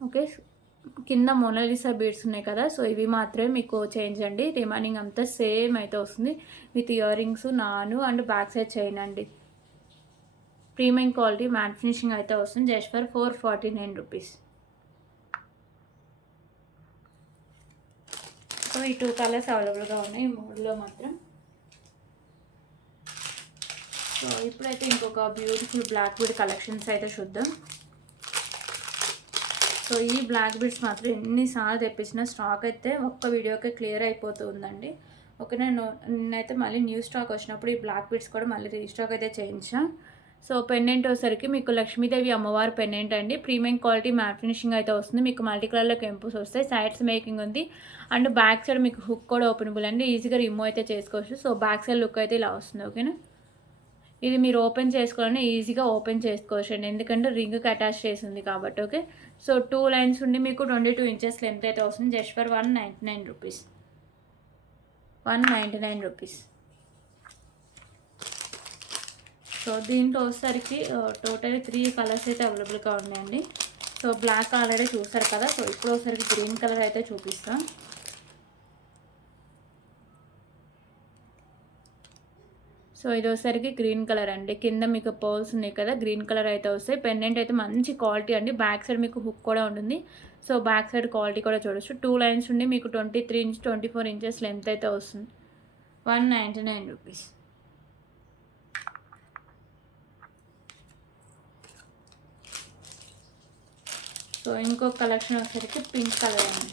ఓకే. కింద మోనాలిసా బీడ్స్ ఉన్నాయి కదా, సో ఇవి మాత్రమే మీకు చేంజ్ అండి. రిమైనింగ్ అంతా సేమ్ అయితే వస్తుంది విత్ ఇయర్ రింగ్స్, నాను అండ్ బ్యాక్ సైడ్ చైన్ అండి. ప్రీమియం క్వాలిటీ మ్యాట్ ఫినిషింగ్ అయితే వస్తుంది జస్ట్ ఫర్ 449 రూపీస్. సో ఈ 2 కలర్స్ అవైలబుల్గా ఉన్నాయి ఈ మోడల్లో మాత్రం. సో ఇప్పుడైతే ఇంకొక బ్యూటిఫుల్ బ్లాక్ బీడ్ కలెక్షన్స్ అయితే చూద్దాం. సో ఈ బ్లాక్ బీడ్స్ మాత్రం ఎన్నిసార్లు తెప్పించినా స్టాక్ అయితే ఒక్క వీడియోకే క్లియర్ అయిపోతుందండి. ఓకే. నేనైతే మళ్ళీ న్యూ స్టాక్ వచ్చినప్పుడు ఈ బ్లాక్ బీడ్స్ కూడా మళ్ళీ రీస్టాక్ అయితే చేయించాను. సో పెండెంట్ వచ్చేసరికి మీకు లక్ష్మీదేవి అమ్మవారి పెండెంట్ అండి. ప్రీమియం క్వాలిటీ మ్యాట్ ఫినిషింగ్ అయితే వస్తుంది. మీకు మల్టీ కలర్లో కెంపుస్ వస్తాయి. సైడ్స్ మేకింగ్ ఉంది అండ్ బ్యాక్ సైడ్ మీకు హుక్ కూడా ఓపెనబుల్ అండి. ఈజీగా రిమూవ్ అయితే చేసుకోవచ్చు. సో బ్యాక్ సైడ్ లుక్ అయితే ఇలా వస్తుంది. ఓకేనా. ఇది మీరు ఓపెన్ చేసుకోవాలని ఈజీగా ఓపెన్ చేసుకోవచ్చు అండి. ఎందుకంటే రింగ్కి అటాచ్ చేసింది కాబట్టి. ఓకే. సో 2 లైన్స్ ఉండి మీకు 22 ఇంచెస్ లెంత్ అయితే వస్తుంది just for 199 rupees. 199 rupees. So దీంట్లో వచ్చేసరికి టోటల్ 3 కలర్స్ అయితే అవైలబుల్గా ఉన్నాయండి. సో బ్లాక్ ఆల్రెడీ చూసారు కదా. సో ఇప్పుడు వచ్చేసరికి గ్రీన్ కలర్ అయితే చూపిస్తాం. సో ఇది వచ్చేసరికి గ్రీన్ కలర్ అండి. కింద మీకు పర్ల్స్ ఉన్నాయి కదా, గ్రీన్ కలర్ అయితే వస్తాయి. పెండెంట్ అయితే మంచి క్వాలిటీ అండి. బ్యాక్ సైడ్ మీకు హుక్ కూడా ఉంటుంది. సో బ్యాక్ సైడ్ క్వాలిటీ కూడా చూడొచ్చు. 2 లైన్స్ ఉండి మీకు 23 నుంచి 24 ఇంచెస్ లెంత్ అయితే వస్తుంది. 199 రూపీస్. సో ఇంకో కలెక్షన్ వచ్చేసరికి పింక్ కలర్ అండి.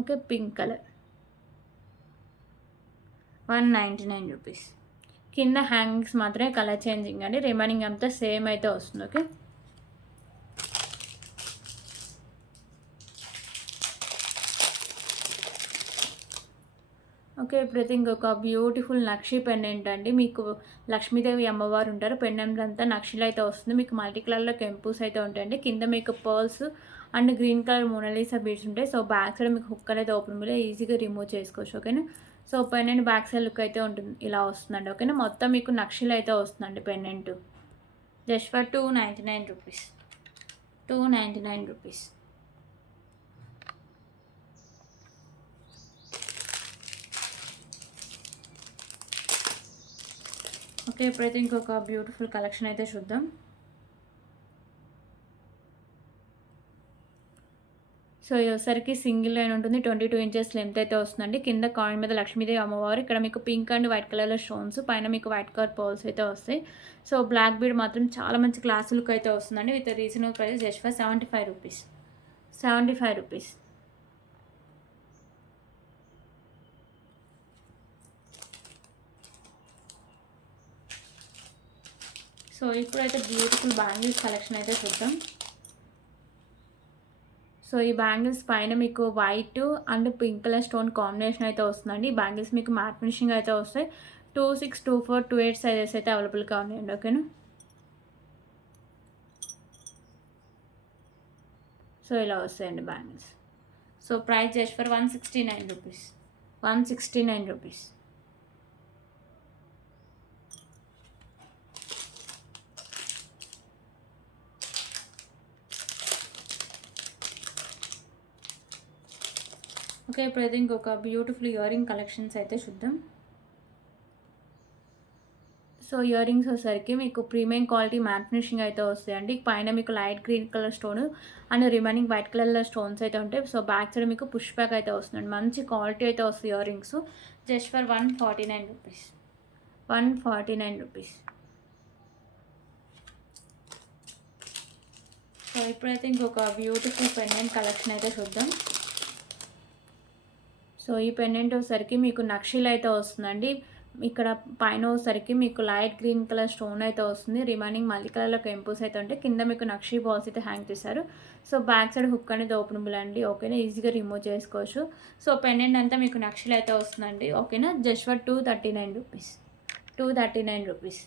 ఓకే. Pink colour 199 rupees. కింద హ్యాంగింగ్స్ మాత్రమే కలర్ చేంజింగ్ అండి. రిమైనింగ్ అంతా సేమ్ అయితే వస్తుంది. ఓకే. ఓకే. ఇప్పుడైతే ఇంకొక బ్యూటిఫుల్ నక్షి పెండెంట్ అండి. మీకు లక్ష్మీదేవి అమ్మవారు ఉంటారు. పెండెంట్ అంతా నక్షిలో అయితే వస్తుంది. మీకు మల్టీ కలర్లో కెంపుస్ అయితే ఉంటాయండి. కింద మీకు pearls and green colour Mona Lisa beads ఉంటాయి. సో బ్యాక్ సైడ్ మీకు హుక్ అనేది ఓపెన్ మీద ఈజీగా రిమూవ్ చేసుకోవచ్చు. ఓకేనా. So pendant back side look అయితే ఉంటుంది, ఇలా వస్తుందండి. ఓకేనా. మొత్తం మీకు నక్షిలో అయితే వస్తుందండి pendant just for 299 rupees. 299 rupees. Okay. ఇప్పుడైతే ఇంకొక బ్యూటిఫుల్ కలెక్షన్ అయితే చూద్దాం. సో ఇది వచ్చేసరికి సింగిల్ లైన్ ఉంటుంది. 22 ఇంచెస్ లెంత్ అయితే వస్తుందండి. కింద కాయిన్ మీద లక్ష్మీదేవి అమ్మవారు, ఇక్కడ మీకు పింక్ అండ్ వైట్ కలర్లో స్టోన్స్, పైన మీకు వైట్ కలర్ పర్ల్స్ అయితే వస్తాయి. సో బ్లాక్ బీడ్ మాత్రం చాలా మంచి క్లాస్ లుక్ అయితే వస్తుందండి. With reasonable price just for 75 rupees. 75 rupees. So ఇప్పుడైతే బ్యూటిఫుల్ బ్యాంగిల్స్ కలెక్షన్ అయితే చూద్దాం. సో ఈ బ్యాంగిల్స్ పైన మీకు white and pink colour stone combination అయితే వస్తుందండి. ఈ బ్యాంగిల్స్ మీకు మ్యాట్ ఫినిషింగ్ అయితే వస్తాయి. 26, 24, 28 సైజెస్ అయితే అవైలబుల్గా ఉన్నాయండి. ఓకేనా. సో ఇలా వస్తాయండి bangles. So price just for 169 rupees. 169 rupees. Okay, ఇప్పుడైతే ఇంకొక బ్యూటిఫుల్ ఇయర్ రింగ్ కలెక్షన్స్ అయితే చూద్దాం. సో ఇయర్ రింగ్స్ వచ్చేసరికి మీకు ప్రీమియం క్వాలిటీ మ్యాట్ ఫినిషింగ్ అయితే వస్తాయండి. పైన మీకు light green colour stone and remaining white కలర్లో స్టోన్స్ అయితే ఉంటాయి. సో బ్యాక్ సైడ్ మీకు పుష్ బ్యాక్ అయితే వస్తుందండి. మంచి క్వాలిటీ అయితే వస్తుంది ear rings. Just for 149 rupees. 149 rupees. So ఇప్పుడైతే ఇంకొక బ్యూటిఫుల్ పెండెంట్ కలెక్షన్ అయితే చూద్దాం. సో ఈ పెండెంట్ వచ్చేసరికి మీకు నక్షీలు అయితే వస్తుందండి. ఇక్కడ పైన వచ్చేసరికి మీకు లైట్ గ్రీన్ కలర్ స్టోన్ అయితే వస్తుంది. రిమైనింగ్ మల్టీ కలర్లో కెంపుల్స్ అయితే ఉంటాయి. కింద మీకు నక్షీ బాల్స్ అయితే హ్యాంగ్ చేశారు. సో బ్యాక్ సైడ్ హుక్ అనేది ఓపెనబుల్ అండి. ఓకేనా, ఈజీగా రిమూవ్ చేసుకోవచ్చు. సో పెండెంట్ అంతా మీకు నక్షీలు అయితే వస్తుందండి. ఓకేనా, just for 239 rupees. 239 rupees.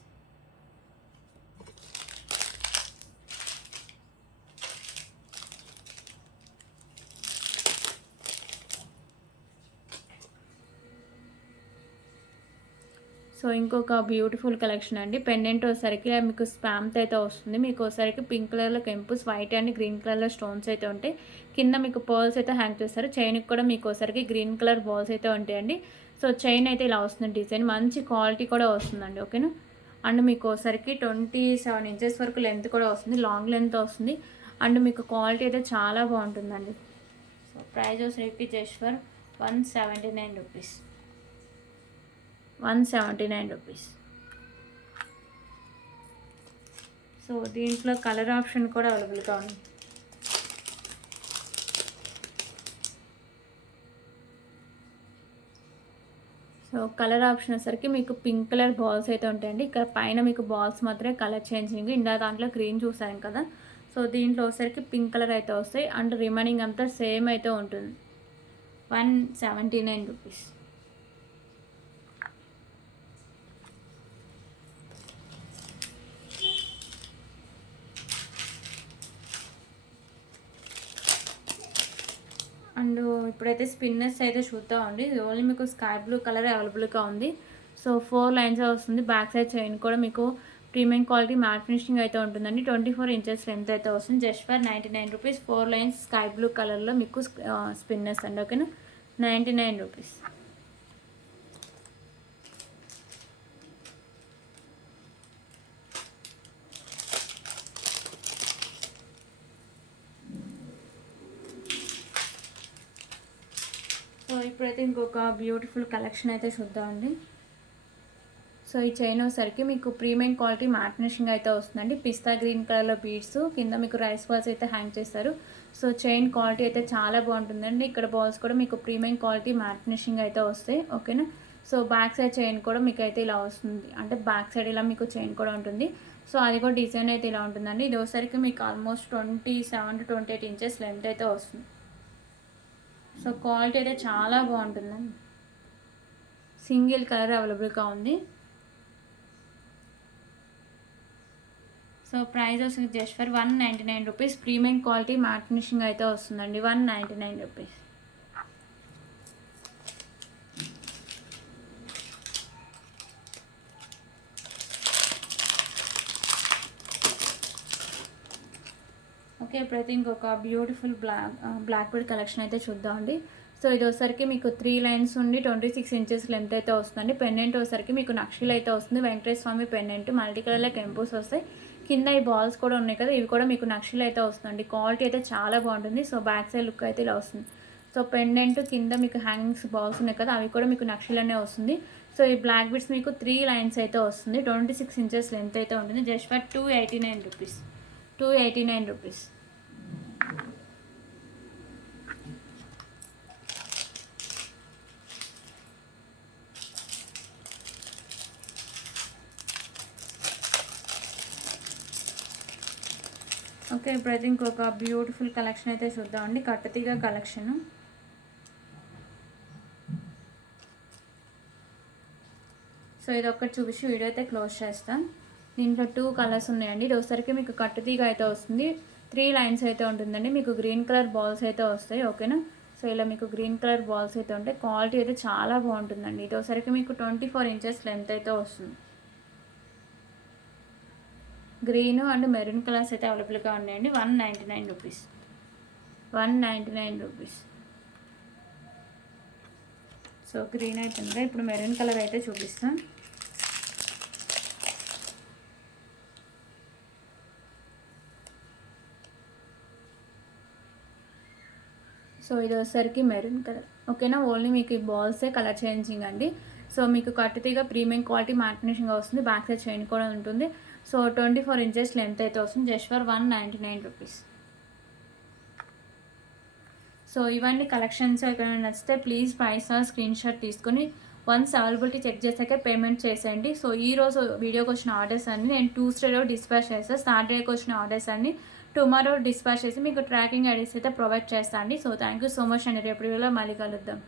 So ఇంకొక బ్యూటిఫుల్ కలెక్షన్ అండి. పెండెంట్ వచ్చేసరికి మీకు స్పామ్తో అయితే వస్తుంది. మీకు వచ్చేసరికి పింక్ కలర్లో కెంపుస్, వైట్ అండ్ గ్రీన్ కలర్లో స్టోన్స్ అయితే ఉంటాయి. కింద మీకు పర్ల్స్ అయితే హ్యాంగ్ చేస్తారు. చైన్కి కూడా మీకు వచ్చేసరికి గ్రీన్ కలర్ బాల్స్ అయితే ఉంటాయండి. సో చైన్ అయితే ఇలా వస్తుంది డిజైన్. మంచి క్వాలిటీ కూడా వస్తుందండి. ఓకేనా, అండ్ మీకు వచ్చేసరికి 27 ఇంచెస్ వరకు లెంత్ కూడా వస్తుంది. లాంగ్ లెంత్ వస్తుంది. అండ్ మీకు క్వాలిటీ అయితే చాలా బాగుంటుందండి. సో ప్రైస్ వచ్చేసరికి just for 179 rupees. 179 rupees. So దీంట్లో కలర్ ఆప్షన్ కూడా అవైలబుల్గా ఉంది. సో కలర్ ఆప్షన్ వచ్చేసరికి మీకు పింక్ కలర్ బాల్స్ అయితే ఉంటాయండి. ఇక్కడ పైన మీకు బాల్స్ మాత్రమే కలర్ చేంజింగ్. ఇందా దాంట్లో గ్రీన్ చూసాను కదా, సో దీంట్లో వచ్చేసరికి పింక్ కలర్ అయితే వస్తాయి. అండ్ రిమైనింగ్ అంతా సేమ్ అయితే ఉంటుంది. 179 రూపీస్. అండ్ ఇప్పుడైతే స్పిన్నర్స్ అయితే చూద్దామండి. ఇది ఓన్లీ మీకు స్కై బ్లూ కలర్ అవైలబుల్గా ఉంది. సో 4 లైన్స్ వస్తుంది. బ్యాక్ సైడ్ చైన్ కూడా మీకు ప్రీమియం క్వాలిటీ మ్యాట్ ఫినిషింగ్ అయితే ఉంటుందండి. 24 ఇంచెస్ లెంత్ అయితే వస్తుంది. Just for 99 rupees. 4 lines sky blue కలర్లో మీకు స్పిన్నర్స్ అండి. ఓకేనా, 99 రూపీస్. సో ఇప్పుడైతే ఇంకొక బ్యూటిఫుల్ కలెక్షన్ అయితే చూద్దామండి. సో ఈ చైన్ వచ్చేసరికి మీకు ప్రీమియం క్వాలిటీ మ్యాట్ ఫినిషింగ్ అయితే వస్తుందండి. పిస్తా గ్రీన్ కలర్లో బీడ్స్, కింద మీకు రైస్ బాల్స్ అయితే హ్యాంగ్ చేస్తారు. సో చైన్ క్వాలిటీ అయితే చాలా బాగుంటుందండి. ఇక్కడ బాల్స్ కూడా మీకు ప్రీమియం క్వాలిటీ మ్యాట్ ఫినిషింగ్ అయితే వస్తాయి. ఓకేనా, సో బ్యాక్ సైడ్ చైన్ కూడా మీకు అయితే ఇలా వస్తుంది. అంటే బ్యాక్ సైడ్ ఇలా మీకు చైన్ కూడా ఉంటుంది. సో అది కూడా డిజైన్ అయితే ఇలా ఉంటుందండి. ఇది వచ్చేసరికి మీకు ఆల్మోస్ట్ 27 to 28 ఇంచెస్ లెంత్ అయితే వస్తుంది. సో క్వాలిటీ అయితే చాలా బాగుంటుందండి. సింగిల్ కలర్ అవైలబుల్గా ఉంది. సో ప్రైస్ వచ్చి just for 199 rupees. Premium quality matte finishing అయితే వస్తుందండి. 199 రూపీస్. ఓకే, ఇప్పుడైతే ఇంకొక బ్యూటిఫుల్ బ్లాక్ బెడ్ కలెక్షన్ అయితే చూద్దామండి. సో ఇది వచ్చేసరికి మీకు 3 లైన్స్ ఉండి 26 ఇంచెస్ లెంత్ అయితే వస్తుందండి. పెండెంట్ వచ్చేసరికి మీకు నక్షీలు అయితే వస్తుంది. వెంకటేశ్వర స్వామి పెండెంట్, మల్టీ కలర్లో కెంపుస్ వస్తాయి. కింద ఈ బాల్స్ కూడా ఉన్నాయి కదా, ఇవి కూడా మీకు నక్షీలు అయితే వస్తుందండి. క్వాలిటీ అయితే చాలా బాగుంటుంది. సో బ్యాక్ సైడ్ లుక్ అయితే ఇలా వస్తుంది. సో పెండెంట్ కింద మీకు హ్యాంగింగ్స్ బాల్స్ ఉన్నాయి కదా, అవి కూడా మీకు నక్షీలనే వస్తుంది. సో ఈ బ్లాక్ బిడ్స్ మీకు 3 లైన్స్ అయితే వస్తుంది. 26 ఇంచెస్ లెంత్ అయితే ఉంటుంది. Just for 289 rupees. 289 rupees. Okay, ఇప్పుడైతే ఇంకొక బ్యూటిఫుల్ కలెక్షన్ అయితే చూద్దామండి. కట్టుతీగ కలెక్షన్. సో ఇది ఒక్కటి చూపించి వీడియో అయితే క్లోజ్ చేస్తాం. దీంట్లో 2 కలర్స్ ఉన్నాయండి. ఇది వచ్చేసరికి మీకు కట్టుతీగ అయితే వస్తుంది. 3 లైన్స్ అయితే ఉంటుందండి. మీకు గ్రీన్ కలర్ బాల్స్ అయితే వస్తాయి. ఓకేనా, సో ఇలా మీకు గ్రీన్ కలర్ బాల్స్ అయితే ఉంటాయి. క్వాలిటీ అయితే చాలా బాగుంటుందండి. ఇది వచ్చేసరికి మీకు 24 ఇంచెస్ లెంత్ అయితే వస్తుంది. గ్రీన్ అండ్ మెరూన్ కలర్స్ అయితే అవైలబుల్గా ఉన్నాయండి. 199 రూపీస్. 199 రూపీస్. సో గ్రీన్ అయిపోయింది. ఇప్పుడు మెరూన్ కలర్ అయితే చూపిస్తాను. సో ఇది వచ్చేసరికి మెరూన్ కలర్. ఓకేనా, ఓన్లీ మీకు ఈ బాల్సే కలర్ చేంజింగ్ అండి. సో మీకు కట్టుతీగా ప్రీమియం క్వాలిటీ మ్యాట్ ఫినిషింగ్ వస్తుంది. బ్యాక్ సైడ్ చైన్ కూడా ఉంటుంది. సో 24 ఇంచెస్ లెంత్ అయితే వస్తుంది, జస్ట్ ఫర్ 199 రూపీస్. సో ఇవన్నీ కలెక్షన్స్ ఎక్కడైనా నచ్చితే ప్లీజ్ ప్రైస్ స్క్రీన్ షాట్ తీసుకొని వన్స్ అవైలబిలిటీ చెక్ చేసాక పేమెంట్ చేసేయండి. సో ఈరోజు వీడియోకి వచ్చిన ఆర్డర్స్ అన్ని నేను ట్యూస్డేలో డిస్పాచ్ చేస్తాను. సాటర్డేకి వచ్చిన ఆర్డర్స్ అన్ని టుమారో డిస్పాచ్ చేసి మీకు ట్రాకింగ్ ఐడీస్ అయితే ప్రొవైడ్ చేస్తాను అండి. So thank you so much అండి. రేపు వీడియోలో మళ్ళీ కలుద్దాం.